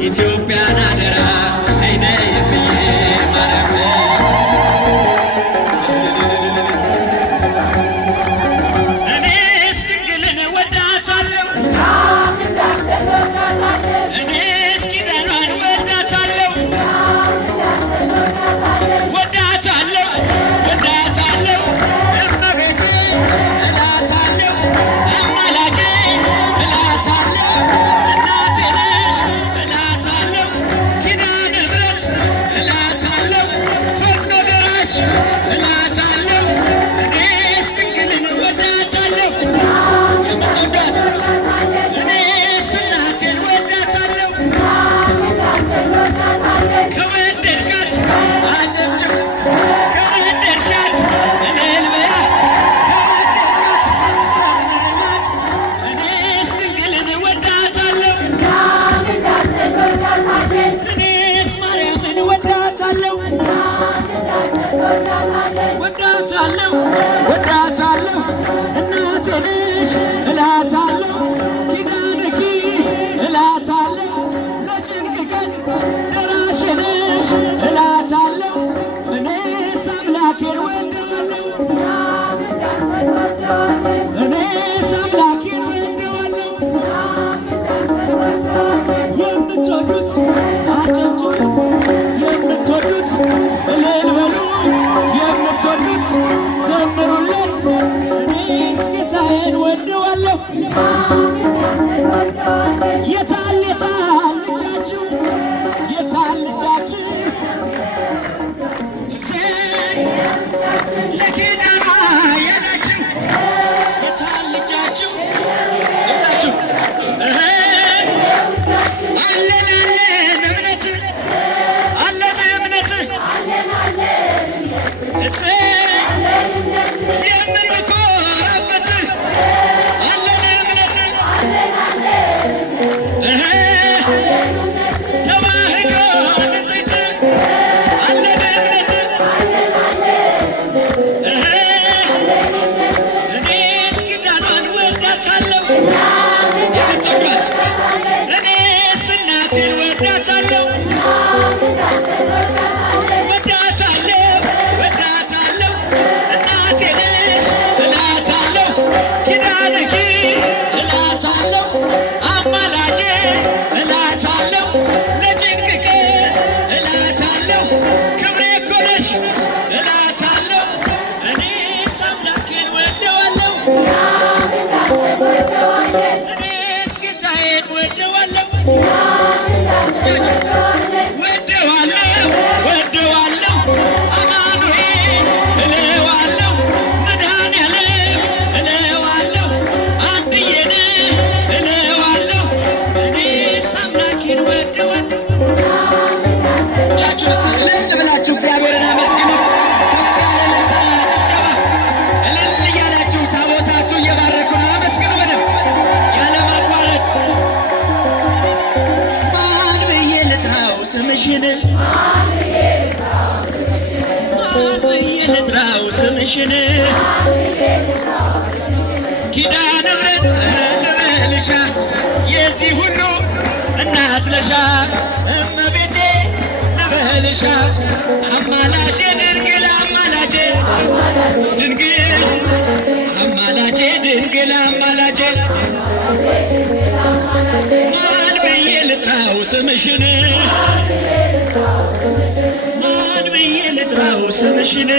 ኢትዮጵያን አደራ ነይ ነይ ብዬ ማርያም እኔስ ድንግልን ወዳታለሁ እኔስ ኪዳኗን ወዳታለሁ ወዳታለሁ እመቤቴ እላታለሁ አማላጄ እላታለሁ እናቴ ነሽ እላታለሁ ኪዳነ ምሕረት እላታለሁ ፈጥኖ ደራሽ እላታለሁ እኔስ ድንግልን ወዳታለሁ የምትወዳት እኔስ እናቴን ወዳታለሁ ከወደድካት አጨብጭብ ከወደድሻት እልል በያ ከወደድካት ዘምርላት እኔስ ድንግልን ወዳታለሁ እኔስ ማርያምን ወዳታለሁ ወዳታለሁ እናቴ ነሽ እላታለሁ ኪዳነኪ እላታለሁ ለጭንቅ ቀን ደራሽ ነሽ እላታለሁ እኔስ አምላኬን ወደዋለሁ እኔስ አምላኬን ወደዋለሁ የምትወዱት አጨብጭቡ የምትወዱት እልል በሉ የምትወዱት ዘምሩ ወደዋለሁ ወደዋለሁ አማኑኤል እለዋለሁ መድኃኔዓለም እለዋለሁ አንድዬን እለዋለሁ እኔስ አምላኬን ወደዋለሁ። እጃችሁን እልል ብላችሁ እግዚአብሔርን አመስግኑት። ከፍ ያለ እልልታና ጭብጨባ እልል እያላችሁ ታቦታችሁ እየባረኩና አመስግኑ በደንብ ያለ ማቋረጥ። ማን ብዬ ልጥራው ስምሽን? ማን ብዬ ልጥራው ስምሽን? ኪዳነ ምሕረት ልበልሻ የዚህ ሁሉ እናት ነሻ እመቤቴ ልበልሻ አማላጄ ድንግል አማላጄ ድንግል አማላጄ ድንግል አማላጄ ማን ብዬ ልጥራው ስምሽን? ማን ብዬ ልጥራው ስምሽን?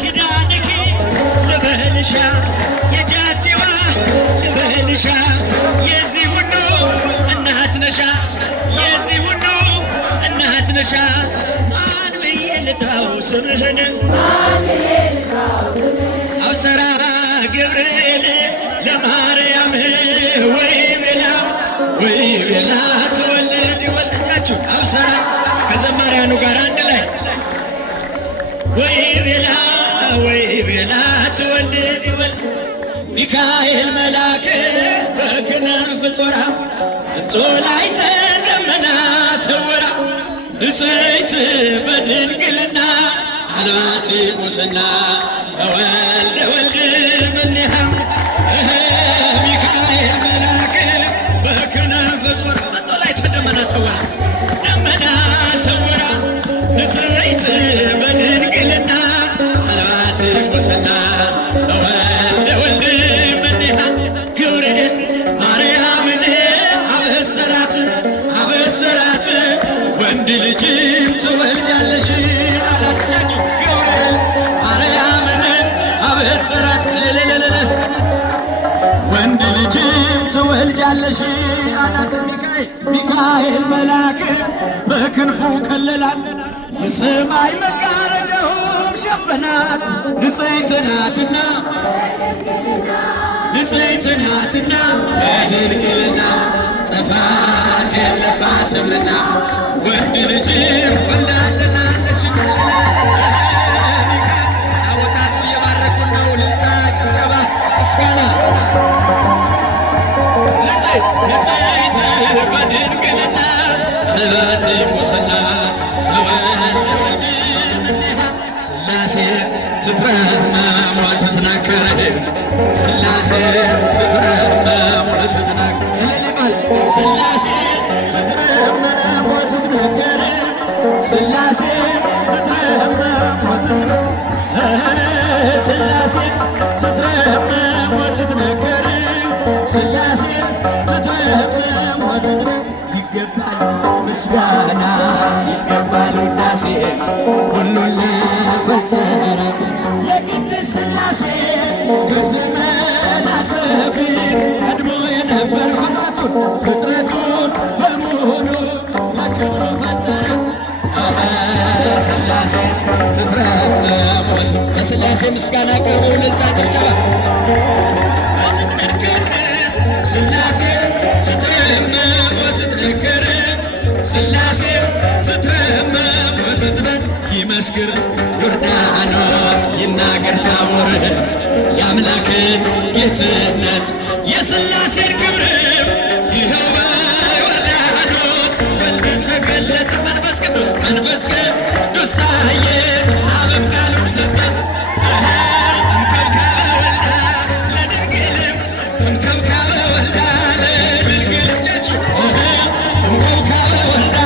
ኪዳንኪ ልበልሻ የጃቲዋ ልበልሻ የዚህ ሁሉ እናት ነሻ የዚህ ሁሉ እናት ነሻ ማን ብዬ ልጥራው ስምህን? አብሰራ ገብርኤል ለማርያም ወይ ቤላ ትወልድ ይወልዳችሁ። አብሰራ ከዘማሪያኑ ጋር አንድ ላይ ወይ ቤላ ትወልድ ይወልድ ሚካኤል መልአክ በክንፍ ጾራ እንጦላይተ ደመና ሰወራ ንጽሕት በድንግልና አልባቲ ሙስና ተወልደ ወልድ እምኔሃ ሚካኤል መልአክ በክንፍ ጾራ እንጦላይተ ደመና ሰወራ ንጽሕት በድንግልና አልባቲ ሙስና ተወልደ ወልድ እምኔሃ ገብርኤል ማርያምን አበሰራት ወንድ ልጅም ትወልጃለሽ አላት። እጃችሁ ገብርኤል ማርያምን አበሰራት ወንድ ልጅም ትወልጃለሽ አላት። ሚካኤል መልአክ በክንፉ ከለላት የሰማይ መጋረጃውም ሸፈናት። ንጽሕት ናትና በድንግልና ጥፋት የለባትምና ወንድ ልጅም ወልዳልናለች። ታቦታቱ እየባረኩን ነው። እልልታ፣ ጭብጨባ፣ ምስጋና ንጽሕት በድንግልና አልባቲ ሙስና ተወልደ ወልድ እምኔሃ ሥላሴ ትትረመም ወትትነከር ሥላሴ ትትረመም ወትትነከር ሥላሴ ትትረመም ወትትነከር ሥላሴ ትትረመም ወትትነከር ሥላሴ ትትረመም ወትትነከር ሥላሴ ትትረመም ወትትነከር ይገባል ምስጋና ይገባል ውዳሴ ሁሉን ለፈጠረ ለቅድስት ሥላሴ ከዘመናት በፊት ቀድሞ የነበር ፍጥረቱን በሙሉ ለክብሩ ፈጠረ። ሥላሴ ትትረመም በሥላሴ ምስጋና ቀርቦ እልልታ ጭብጨባ ወትትነከር ሥላሴ ትትረመም ወትትነከር ሥላሴ ትትረመም ወትትነከር ይመስክር ዮርዳኖስ ይናገር ታቦር የአምላክን ጌትነት የሥላሴን ክብርም ይኸው በዮርዳኖስ ወልድ ተገለጠ። መንፈስ ቅዱስ ታየ አብም ቃሉን ሰጠ። እንከብካበ ወልዳ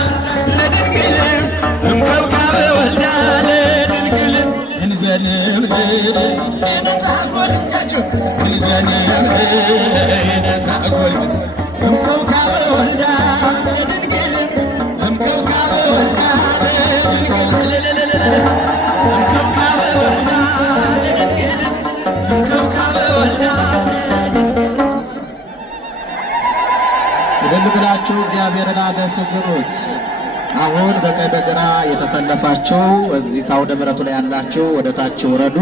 ለድንግልም እንከብካበ ወልዳ ለድንግልም እንዘንም ነፃጎል እጃችሁ እንዘንም ነፃጎል እንከብካበ ወልዳ ለድንግልም እንከብካበ ወልዳ ለድንግልም እንከብካበ ወልዳ ለድንግልም እንከብካበ ወልዳ ብላችሁ እግዚአብሔርን አመስግኑት። አሁን በቀኝ በግራ የተሰለፋችሁ እዚህ ከአውደ ምሕረቱ ላይ ያላችሁ ወደ ታች ውረዱ።